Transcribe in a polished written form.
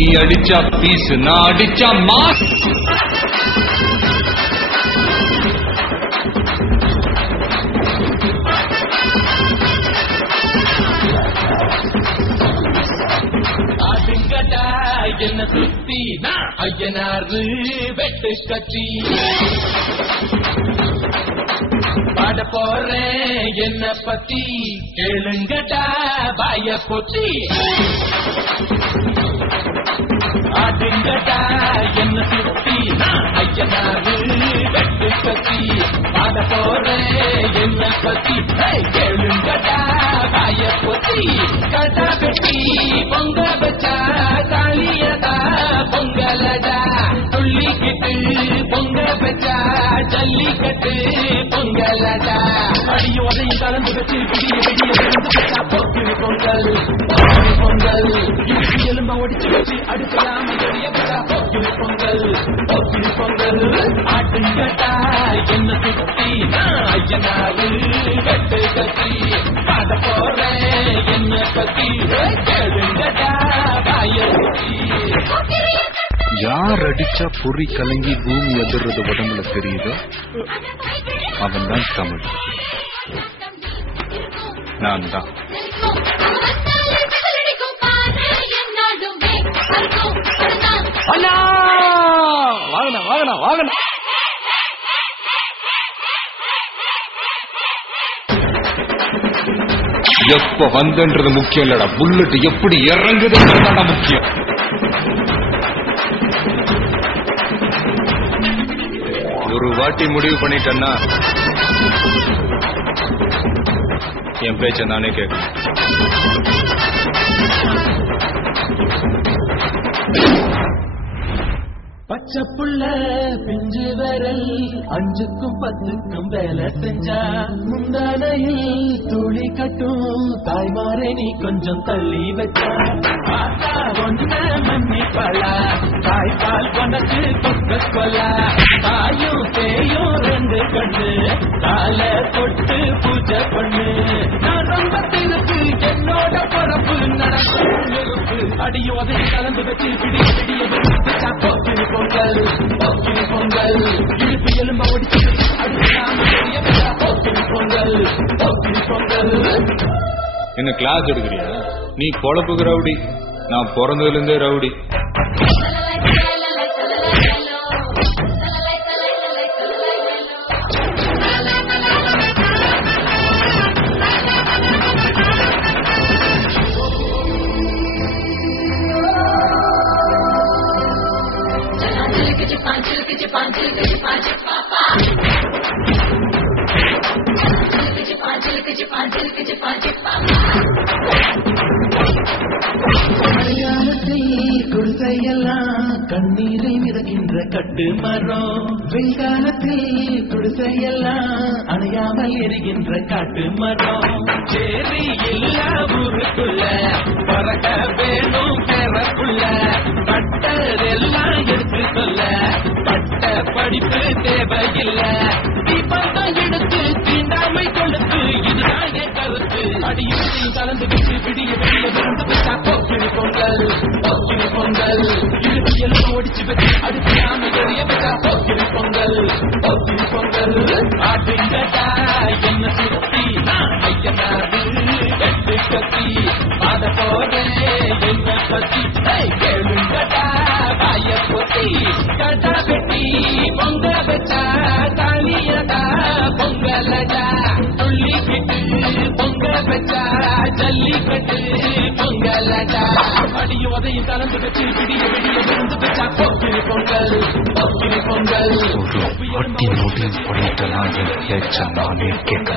நீ அடிச்சா பீஸ், நான் அடிச்சா மாஸ். அதுங்கடா என்ன சுத்தி நான் ஐயனாரு வெட்டு கட்சி பாட போறேன் என்ன பத்தி கேளுங்கடா பாய போச்சு. அதுங்கடா என்ன சுத்தி நான் ஐயனாரு வெட்டு கட்சி பாட போறேன் என்ன பத்தி கேளுங்கடா பாய போச்சு. கடா வெட்டி பொங்க வச்சா தாலியதா பொங்கலடா துள்ளிக்கிட்டு பொங்க வச்சா ஜல்லிக்கட்டு பொங்கலடா. அடியோ அதையும் கலந்து வச்சு விடிய விடிய பொங்கல் பொங்கல் பொங்கல் எலும்ப ஒடிச்சு வச்சு அடுக்கலாம் பொங்கல் பொங்கல் பொங்கல். ஆட்டுங்கட்டா என்ன சுத்தி ஐயனாரு வெட்டு கத்தி பாட போறேன் என்ன பத்தி கேளுங்கடா பாய சுத்தி. யார் அடிச்சா பொறி கலங்கி பூமி அதிர்றது உடம்புல தெரியுதோ அவன் தான் தமிழ். நான் தான். வாங்கண்ணா வாங்கண்ணா வாங்கண்ணா. எப்ப வந்தன்றது முக்கியம் இல்லடா, புல்லட் எப்படி இறங்குதுன்றதுதான் முக்கியம். ஒரு வாட்டி முடிவு பண்ணிட்டேன்னா என் பேச்ச நானே கேட்க. பச்சை புள்ள பிஞ்சு விரல் 5க்கும் 10க்கும் வேலை செஞ்சா முந்தானையில் துளி கட்டும் தாய்மாரே நீ கொஞ்சம் தள்ளி வச்சா ஆத்தா ஒன்ன மன்னிப்பலா தாய்ப்பால் உனக்கு பக்க கொலா தாயும் பேயும் 2 கண்ணு கால தொட்டு பூஜை பண்ணு. நான் ரொம்ப திருக்கு என்னோட பொறப்பு நடக்கும் அடியோ அதை கலந்து வச்சு விடிய விடிய பொங்கல் பொங்கல் இடுப்பு எலும்ப ஒடிச்சு பொங்கல் பொங்கல். என்ன கிளாஸ் எடுக்கிறியா? நீ பொழப்புக்கு ரவுடி, நான் பிறந்ததுல இருந்தே ரவுடி. குடிசையெல்லாம் கண்ணீரை மிதக்கின்ற கட்டு மரம், வெங்காலத்தில் குடிசையெல்லாம் அணையாமல் எரிகின்ற காட்டு மரம். சேரி எல்லா ஊருக்குள்ள பறக்க வேணும் பெறக்குள்ள பட்டதெல்லாம் எடுத்து சொல்ல பட்ட படிப்பு தேவையில்லை. தீபந்தான் எடுத்து தீண்டாமை கொழுத்து இதுதான் என் கருத்து. அடியும் கலந்து விட்டு விடிய விடிய விருந்து வச்சா பொங்கல் பொங்கல் இடுப்பு எல்லாம் ஒடிச்சு வச்சு அடுத்து நாம எறிய வச்சா பொங்கல் பொங்கல். ஆட்டுங்கட்டா என்ன சுத்தி ஐயனாரு வெட்டு கத்தி பாட போறேன் என்ன பத்தி கேளுங்கட்டா பாய பொத்தி. கடா வெட்டி பொங்க வச்சா தாலியதா பொங்கலடா துள்ளிக்கிட்டு பொங்க வச்சா ஜல்லிக்கட்டு பொங்கலடா. அடியும் அதையும் கலந்து வச்சு விடிய விடிய விருந்து வச்சா பொங்கல் பொங்கல். முடிவு பண்ணிட்டேன்னா என் பேச்ச நானே கேட்க.